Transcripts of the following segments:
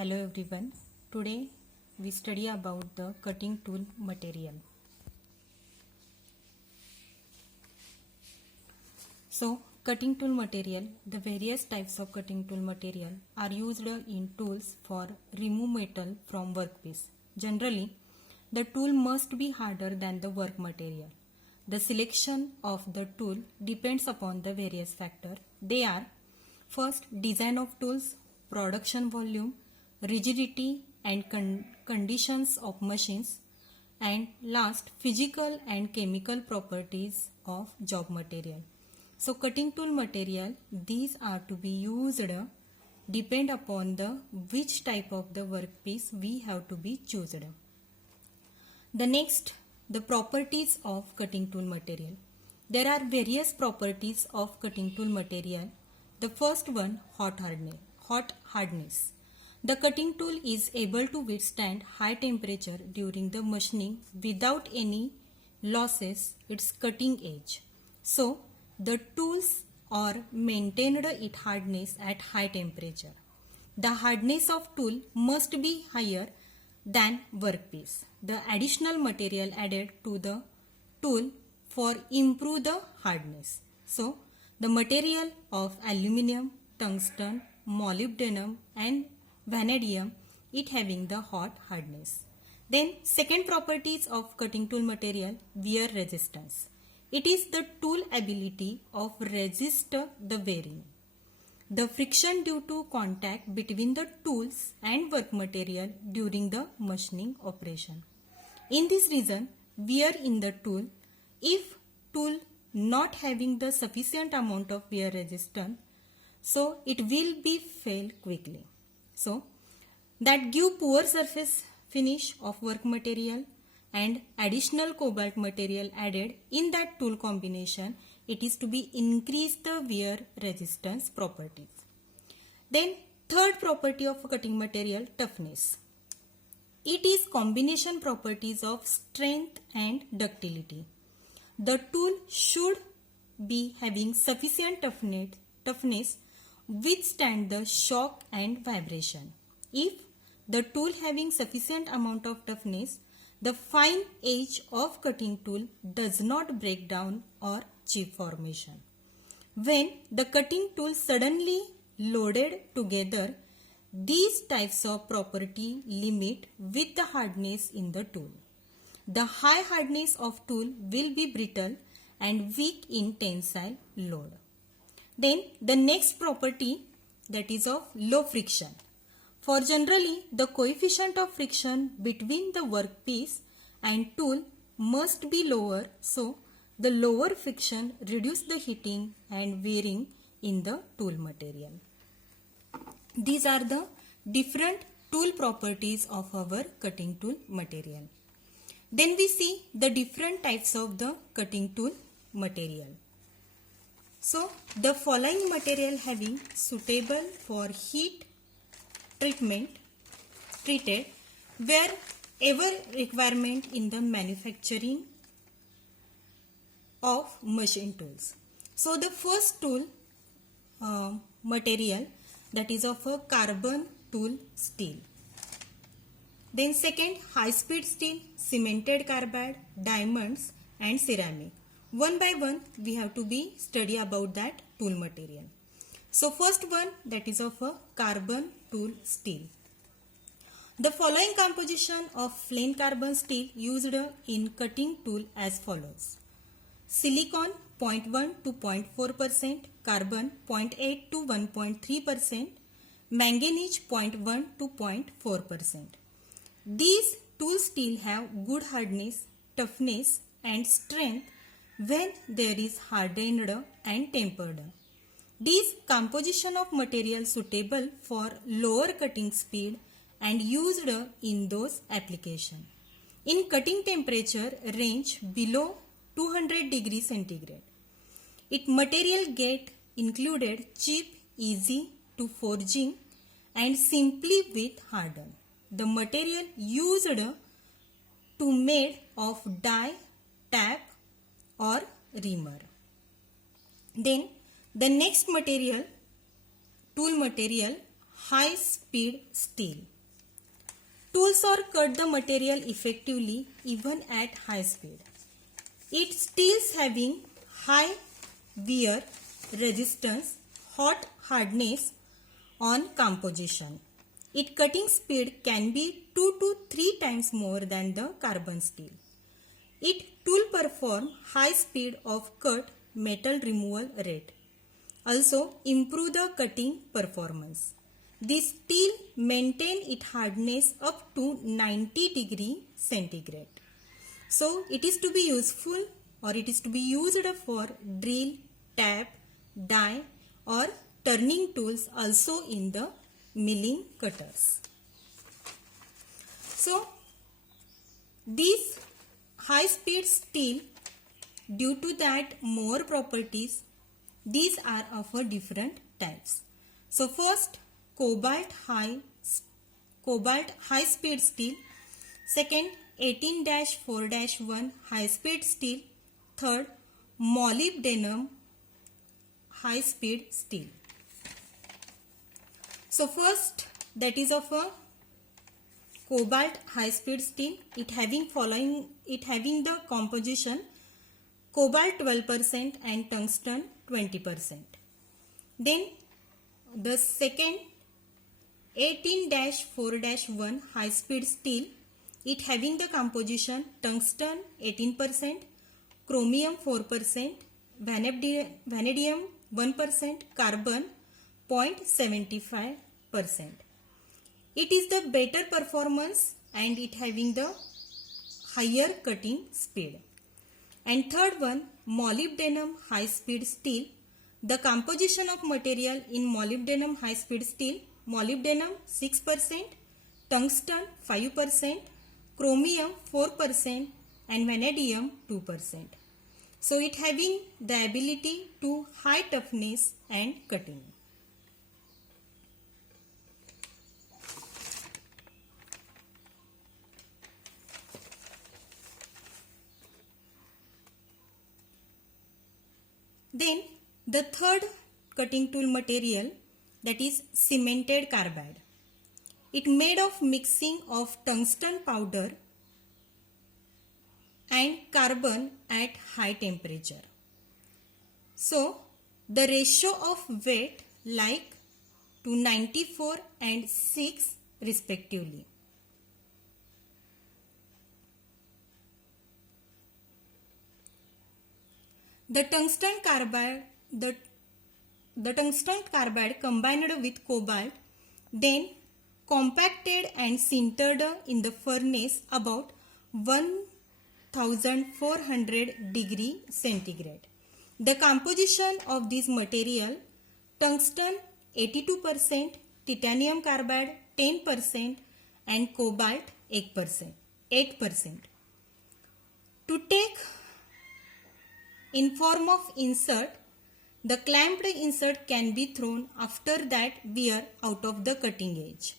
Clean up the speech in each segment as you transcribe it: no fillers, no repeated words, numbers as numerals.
Hello everyone. Today we study about the cutting tool material. So, cutting tool material, the various types of cutting tool material are used in tools for remove metal from workpiece. Generally, the tool must be harder than the work material. The selection of the tool depends upon the various factors. They are: first, design of tools, production volume, rigidity and conditions of machines, and last, physical and chemical properties of job material. So cutting tool material, these are to be used depend upon the which type of the workpiece we have to be chosen. The next, the properties of cutting tool material. There are various properties of cutting tool material. The first one, hot hardness. The cutting tool is able to withstand high temperature during the machining without any losses its cutting edge. So, the tools are maintained its hardness at high temperature. The hardness of tool must be higher than workpiece. The additional material added to the tool for improve the hardness. So, the material of aluminum, tungsten, molybdenum and vanadium, it having the hot hardness. Then second properties of cutting tool material, wear resistance. It is the tool ability of resist the wearing. The friction due to contact between the tools and work material during the machining operation. In this reason, wear in the tool, if tool not having the sufficient amount of wear resistance, so it will be fail quickly. So that give poor surface finish of work material and additional cobalt material added in that tool combination, it is to be increase the wear resistance properties. Then third property of cutting material, toughness. It is combination properties of strength and ductility. The tool should be having sufficient toughness withstand the shock and vibration. If the tool having sufficient amount of toughness, the fine edge of cutting tool does not break down or chip formation. When the cutting tool suddenly loaded together, these types of property limit with the hardness in the tool. The high hardness of tool will be brittle and weak in tensile load. Then the next property, that is of low friction. For generally, the coefficient of friction between the workpiece and tool must be lower, so the lower friction reduce the heating and wearing in the tool material. These are the different tool properties of our cutting tool material. Then we see the different types of the cutting tool material. So, the following material having suitable for heat treated wherever requirement in the manufacturing of machine tools. So, the first tool material, that is of a carbon tool steel. Then second, high speed steel, cemented carbide, diamonds and ceramic. One by one we have to be study about that tool material. So first one, that is of a carbon tool steel. The following composition of plain carbon steel used in cutting tool as follows: silicon 0.1 to 0.4%, carbon 0.8 to 1.3%, manganese 0.1 to 0.4%. These tool steel have good hardness, toughness and strength when there is hardened and tempered. These composition of material suitable for lower cutting speed and used in those application. In cutting temperature range below 200 degrees centigrade. It material get included cheap, easy to forging and simply with harden. The material used to made of die, tap or reamer. Then the next material, tool material, high speed steel. Tools or cut the material effectively even at high speed. It steels having high wear resistance, hot hardness on composition. Its cutting speed can be 2 to 3 times more than the carbon steel. It tool perform high speed of cut metal removal rate. Also improve the cutting performance. This steel maintain its hardness up to 90 degree centigrade. So it is to be useful or it is to be used for drill, tap, die or turning tools, also in the milling cutters. So these high speed steel, due to that more properties, these are of a different types. So first, cobalt high speed steel. Second, 18-4-1 high speed steel. Third, molybdenum high speed steel. So first, that is of a cobalt high speed steel. It having the composition cobalt 12% and tungsten 20%. Then the second, 18-4-1 high speed steel, it having the composition tungsten 18%, chromium 4%, vanadium 1%, carbon 0.75%. It is the better performance and it having the higher cutting speed. And third one, molybdenum high speed steel. The composition of material in molybdenum high speed steel, molybdenum 6%, tungsten 5%, chromium 4% and vanadium 2%. So it having the ability to high toughness and cutting. Then the third cutting tool material, that is cemented carbide. It made of mixing of tungsten powder and carbon at high temperature. So the ratio of weight like to 94 and 6 respectively. The tungsten carbide combined with cobalt, then compacted and sintered in the furnace about 1400 degree centigrade. The composition of this material, tungsten 82%, titanium carbide 10% and cobalt 8%. To take in form of insert, the clamped insert can be thrown after that wear out of the cutting edge.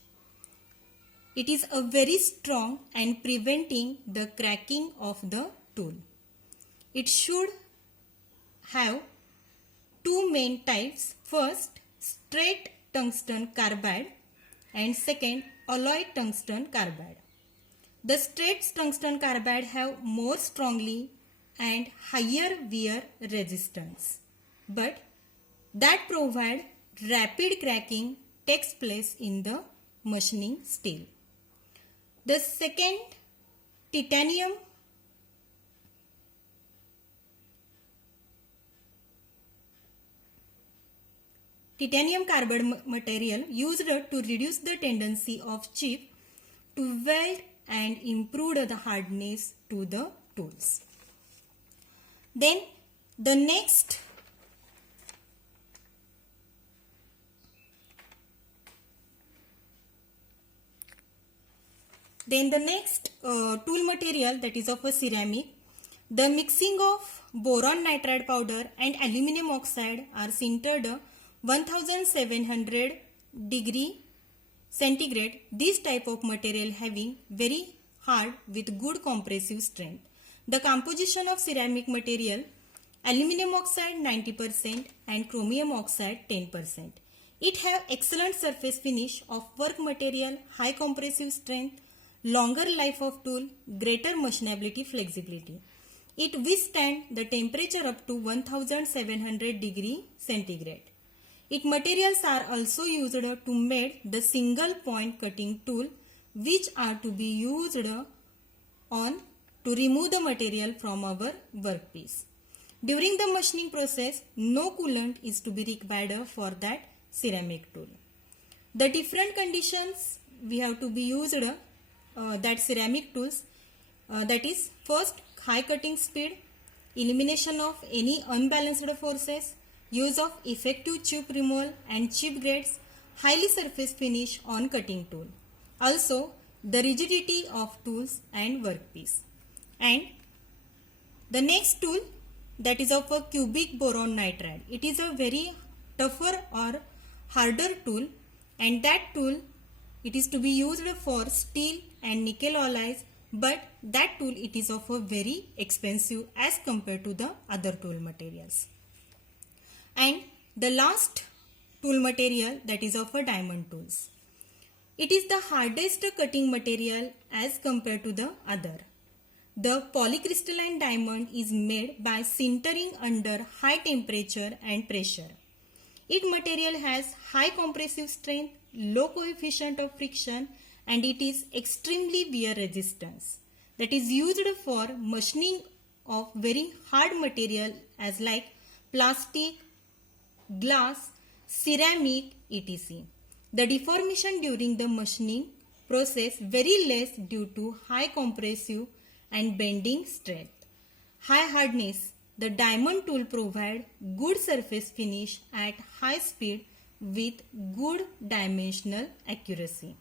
It is a very strong and preventing the cracking of the tool. It should have two main types. First, straight tungsten carbide and second, alloy tungsten carbide. The straight tungsten carbide have more strongly and higher wear resistance, but that provide rapid cracking takes place in the machining steel. The second, titanium carbide material used to reduce the tendency of chip to weld and improve the hardness to the tools. Then the next tool material, that is of a ceramic. The mixing of boron nitride powder and aluminum oxide are sintered 1700 degree centigrade. This type of material having very hard with good compressive strength. The composition of ceramic material, aluminum oxide 90% and chromium oxide 10%. It have excellent surface finish of work material, high compressive strength, longer life of tool, greater machinability flexibility. It withstand the temperature up to 1700 degree centigrade. Its materials are also used to make the single point cutting tool which are to be used on to remove the material from our workpiece. During the machining process, no coolant is to be required for that ceramic tool. The different conditions we have to be used that ceramic tools, that is first high cutting speed, elimination of any unbalanced forces, use of effective chip removal and chip grades, highly surface finish on cutting tool. Also the rigidity of tools and workpiece. And the next tool, that is of a cubic boron nitride. It is a very tougher or harder tool, and that tool it is to be used for steel and nickel alloys, but that tool it is of a very expensive as compared to the other tool materials. And the last tool material, that is of a diamond tools. It is the hardest cutting material as compared to the other. The polycrystalline diamond is made by sintering under high temperature and pressure. Its material has high compressive strength, low coefficient of friction, and it is extremely wear resistance. That is used for machining of very hard material as like plastic, glass, ceramic, etc. The deformation during the machining process very less due to high compressive and bending strength. High hardness. The diamond tool provide good surface finish at high speed with good dimensional accuracy.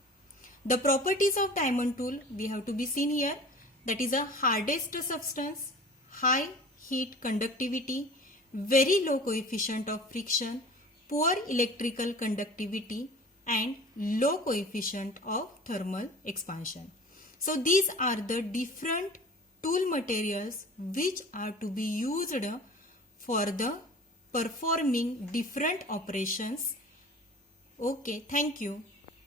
The properties of diamond tool we have to be seen here. That is a hardest substance, high heat conductivity, very low coefficient of friction, poor electrical conductivity, and low coefficient of thermal expansion. So these are the different tool materials which are to be used for the performing different operations. Okay, thank you.